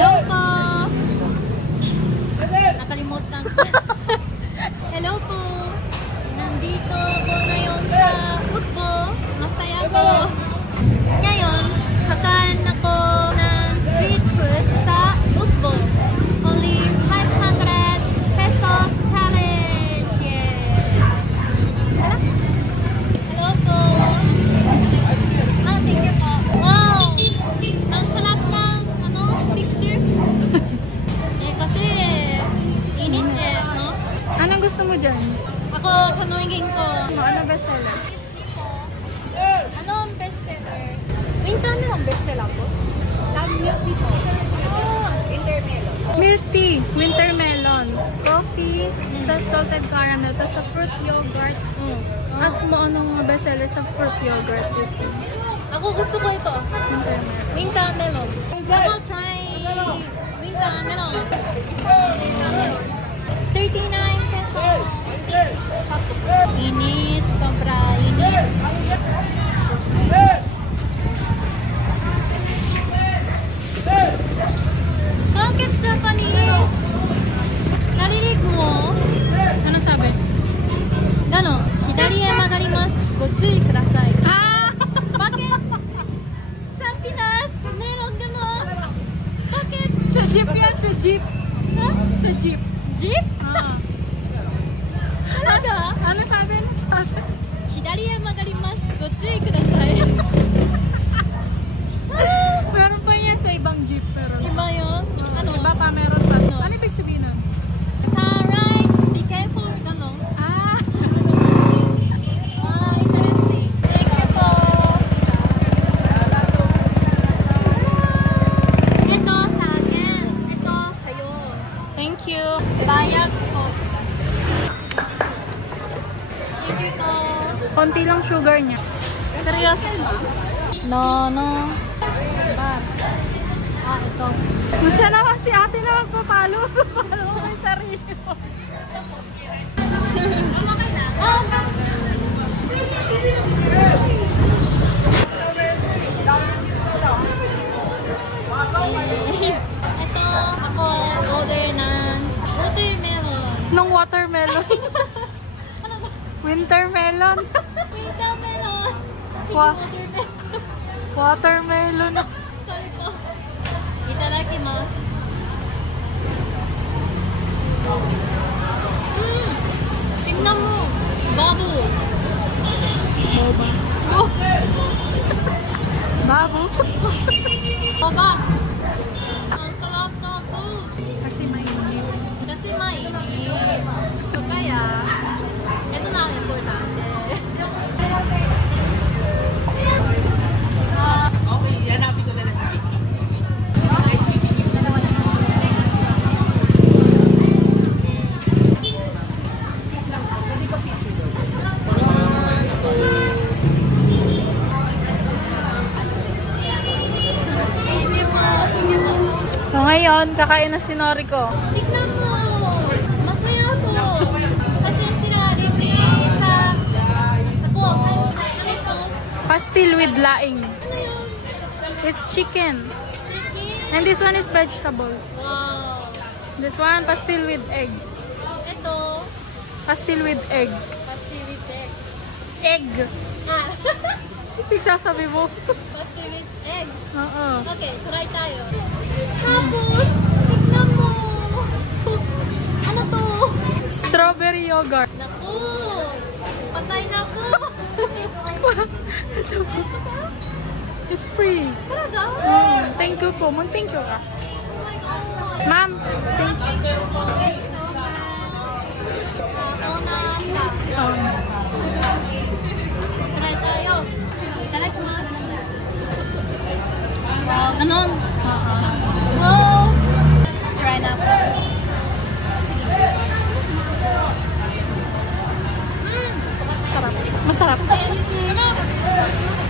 Hello po! Nakalimutan ko. Hello po! Nandito ako ngayon sa Ugbo. Masaya ko. Ngayon, kakain ako ng street food sa Ugbo. Only 500 pesos challenge! Yeah! Hello? Hello po! Thank you po. Wow! Ang sarap ng picture. Kasi init no? Anong gusto mo dyan? Ako, kanungin ko. Ano bestseller? Ano ang bestseller? Winter na ang bestseller po? Milk tea po. Winter melon. Milk tea, winter melon, coffee, salted caramel, tapos sa fruit yogurt. Mas mo anong bestseller sa fruit yogurt this one? Ako gusto ko ito. Winter melon. Ako try winter melon. 39 pesos. Init, sobra init. Bakit Japanese? Narinig mo? Ano sabi? Gano? Hidari e magarimasu. Gochui kudasai. Bakit? Sa Pinas, meron gano'n. Bakit? Sa jeep yan, sa jeep. Ha? Sa jeep. Jeep? Talaga? Ano sabi? Ano sabi? Hidari e magarimasu. Gochui kudasai. Meron pa yan sa ibang jeep. Pero Iba yun? Ano? iba pa meron pa. Ano? Ano ibig sabihin nun? Sa right, be careful. Gano'n. Interesting. Thank you po. Ito sa akin. Ito sa'yo. Thank you. Bayad ko. Thank you po. Konti lang sugar niya. Seryoso ba? No. Bad. Ito. Siya naman si ate na magpapalo. Palo ko may sarili mo. Ito, ako order ng watermelon. Nung watermelon. Ano ba? Wintermelon. Watermelon. Wa- Watermelon. Watermelon. Sorry po. Itadakimasu. Tignan mo. Bubble. Boba. Babu. Boba. Ang sarap na food. Kasi mainit. Kasi mainit. So kaya, ito na ang importante. So ngayon, kakain na si Noriko. Tignan mo! Masaya ako! Kasi sila libre sa ako. Ano ito? Pastil with laing. Ano yun? It's chicken. Chicken? And this one is vegetable. Wow! This one, pastil with egg. Ito, Pastil with egg. pastilite. Egg. Ibig sasabi mo. Pastilit egg. Oo. Okay, try tayo. Tapos, tignan mo! Ano to? Strawberry yogurt. Naku! Patay na ako! It's free. Talaga? Thank you po. Mag-thank you ka. Oh my God! Ma'am, thank you. Try tayo. Itadakimasu. Wow, ganon. Wow! Try na ako. Sarap. Masarap.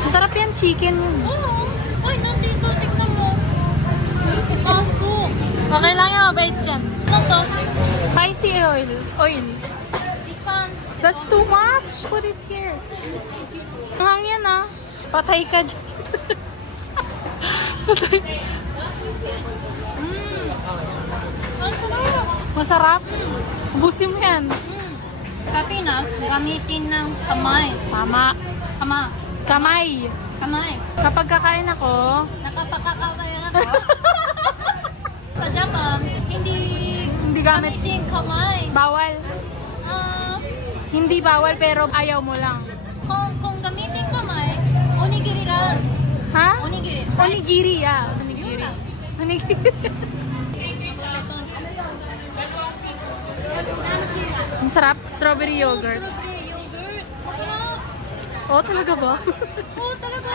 Masarap yan, chicken yun. Oo. Ay, nandito. Tignan mo. Ako. Okay lang yan, mabait yan. Ano to? Spicy oil. Ikan. That's too much. Put it here. Hang yan ah. Patay ka dyan. Patay. Masarap? Ubusin mo yan. Sa Pinas, gamitin ng kamay. Tama. Kamay. Kamay. Kapag kakain ako, Nakapakakabay ako. Sa Japan, hindi gamit. gamitin kamay. Bawal. Hindi bawal pero ayaw mo lang. Kung gamitin kamay, onigiri lang. Ha? Onigiri. Onigiri, ya. Onigiri. Onigiri. Ang sarap. Strawberry yogurt. Strawberry yogurt. Sarap. Oh, talaga ba? Oo, talaga.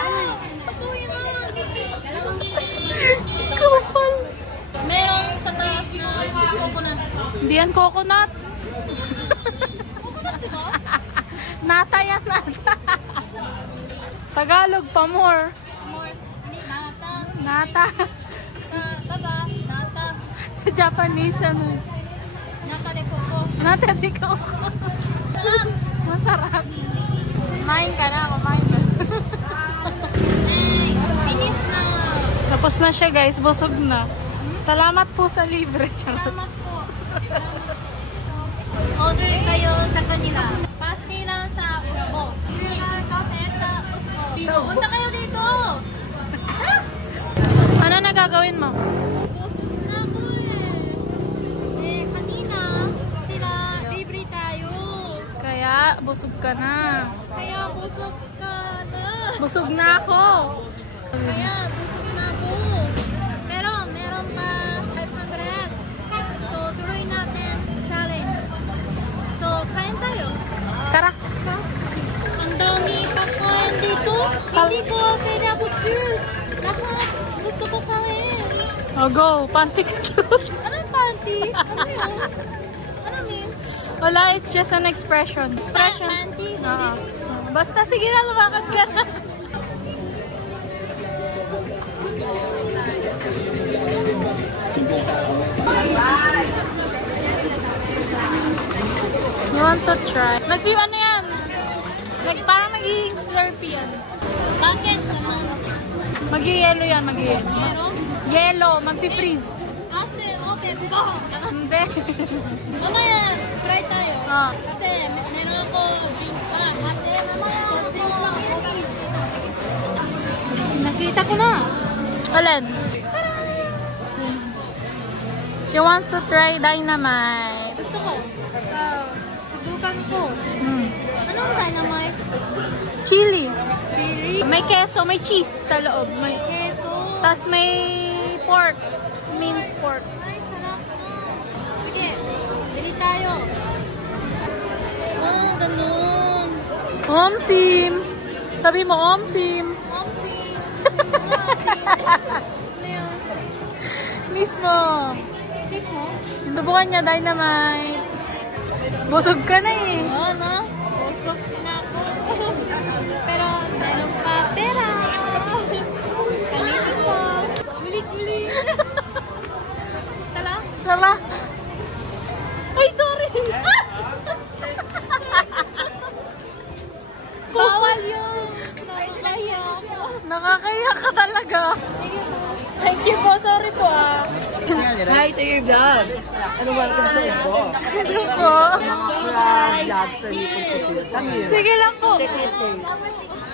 Ito yun. Kupal. Meron sa taas na coconut. Hindi yan coconut. Coconut diba? Nata yan, nata. Tagalog pa more. More. Hindi, nata. Nata. Baba, nata. Sa Japanese, ano? Nata de coco. Nata di coco. Sarap. Masarap. Kumain ka na, kumain ka. Inis na. Tapos na siya guys, busog na. Salamat po sa libre. Charot. Salamat po. Order kayo sa kanila. Pasti lang sa Ugbo. Cafe sa Ugbo. Punta kayo dito. Ano na gagawin mo? Busog na ako eh. Kanina, sila libre tayo. Kaya, busog ka na. Kaya busog ka na. Busog na ako. Kaya busog na ako. Pero meron pa 500. So, tuloy natin challenge. So, kain tayo. Tara. Ang dami pagkain dito. Hindi ko pwede ako choose. Lahat gusto ko kain. Oh, go. Panty ka cute. Anong panty? Ano yun? Ano mean? Wala, it's just an expression. Expression. Panty? Ah. Hindi. Basta sige na, lumakad ka na. You want to try? Ano yan? Parang magiging slurpee yan. Bakit? Ganun? Mag-yellow yan, mag-yellow. Meron? Yellow, mag-freeze. Ate, okay. Go! Hindi. Mamaya, try tayo. Ah. Kasi meron ako drink pa. Ate, mamaya drink lang. Nakita ko na. Alin? She wants to try dynamite. Gusto ko. Subukan ko. Anong dynamite? Chili. Chili. May keso, may cheese sa loob. May Keso. tas may pork. Minced pork. Ay, sarap na. Sige, bili tayo. Ganun. Omsim. Sabi mo, Omsim. Omsi. Ano yun? Mismo. Check mo? Sinubukan niya dynamite. Busog ka na eh. Oo, no? Busog na ako. Pero meron pa pera. Kalitin ko. Ulit-ulit. Tala? Tama? Ay, sorry! Bawal yun. Nakakahiya ako. Nakakaya ka talaga. Sige po. Thank you po. Sorry po ah. Hi to your vlog! Ano, welcome sa Ugbo. Hello po. From Lobster Nipon Pusil. Come here. Sige lang po. Check it please.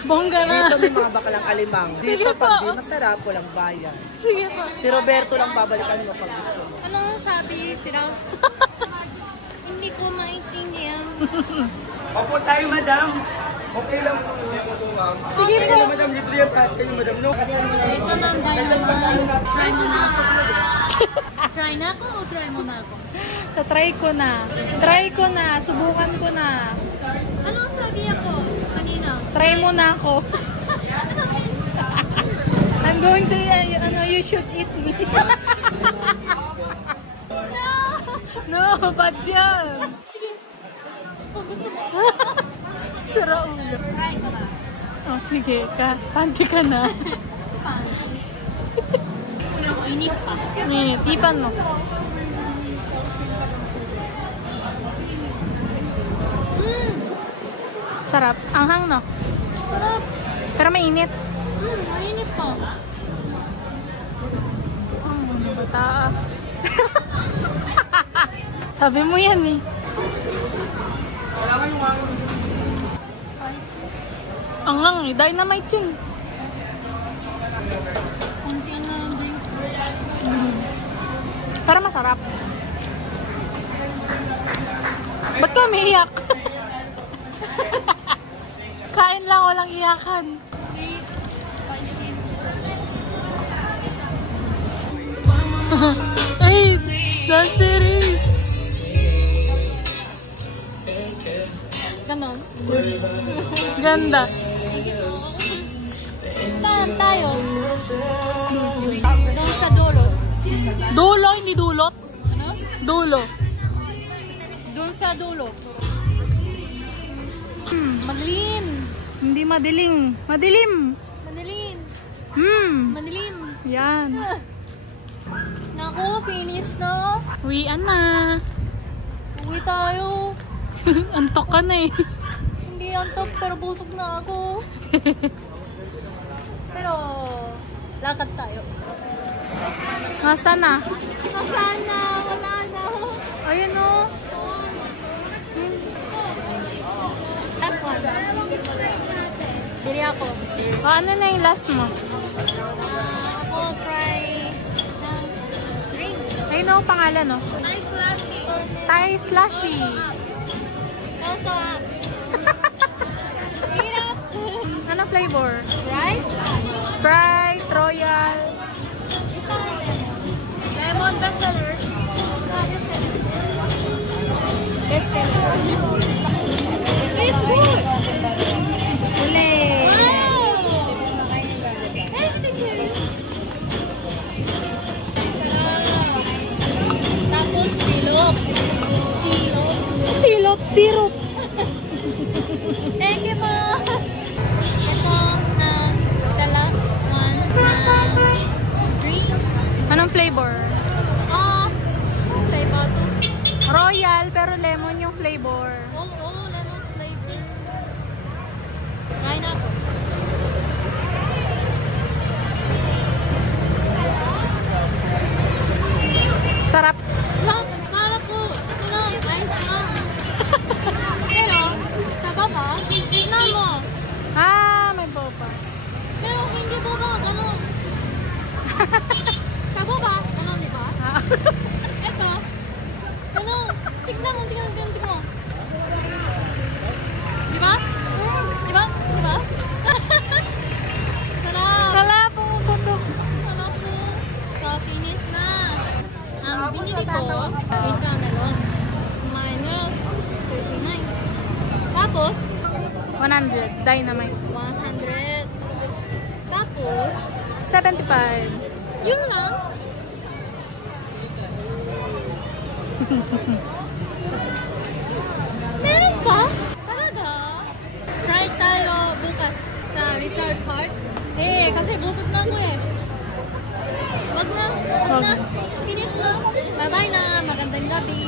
Bongga na. Dito may mga bakalang alimang. Dito Sige pag po. di masarap, walang bayan. Sige po. Si Roberto lang babalikan mo pag gusto mo. Anong sabi sila? Hindi ko maintindihan. Opo tayo, madam. Okay lang po. Sige po. Madam, dito yung task kayo, madam. No, kasi Ito lang dynamite. Try mo na ako. Try na ako o try mo na ako? Try ko na. Try ko na. Subukan ko na. Anong sabi ako kanina? Try mo na ako. Ano mean? I'm going to, you should eat me. No, bad yan. Kung gusto mo, Sira ulo. try ko na. Oh, sige ka. Panty ka na. Inip pa. Tipan mo. Sarap. Anghang, no? Sarap. Pero mainit. Mainip pa. Bata. Sabi mo yan eh. Wala ka yung mga Ang lang eh. Dynamite yun. Kunti na drink. Para masarap. Ba't ka umiiyak? Kain lang, walang iyakan. Ay, that's series. Ganon. Ganda. Saan tayo? Doon sa dulo. Dulo, hindi dulot. Ano? Dulo. Doon sa dulo. Madilim. Hindi madiling. Madilim. Madilim. Madilim. Yan. Naku, finish na. Uwian na. Uwi tayo. Antok ka na eh. Hindi antok pero busog na ako. Pero, lakad tayo. Nasaan na? Nasaan na? Wala na. Ayun o. Last one. Bili ako. Ano na yung last mo? Ako try ng drink. Ayun o, pangalan o. Nice slushy. Thai slushy. Also up. Hirap. Ano flavor? Right? Sprite, Royal. Lemon bestseller. Uli. Tapos silop. Silop. Silop, syrup. Thank you po. Ito na the last one na drink. Anong flavor? Anong flavor to? Royal, pero lemon yung flavor. Oo, lemon flavor. Kain ako. Sarap. Look, sarap po. No, ice lang. Pero, sa baba, tignan mo. Ah, may boba. Pero hindi baba, gano'n. Sa baba, gano'n, di ba? Ah. Ito, gano'n. Tignan mo, tignan mo, tignan mo. Di ba? Di ba? Di ba? Sarap. Wala pong bundok. Sarap po. So, finish na. Ang binili ko, ito melon. Minus 39. Tapos, 100. Dynamite. 100. Tapos, 75. yun lang. Meron pa? Talaga? Try tayo bukas sa Richard Park. Kasi busog na ako eh. Wag na. Finish na. Bye-bye na. Magandang gabi.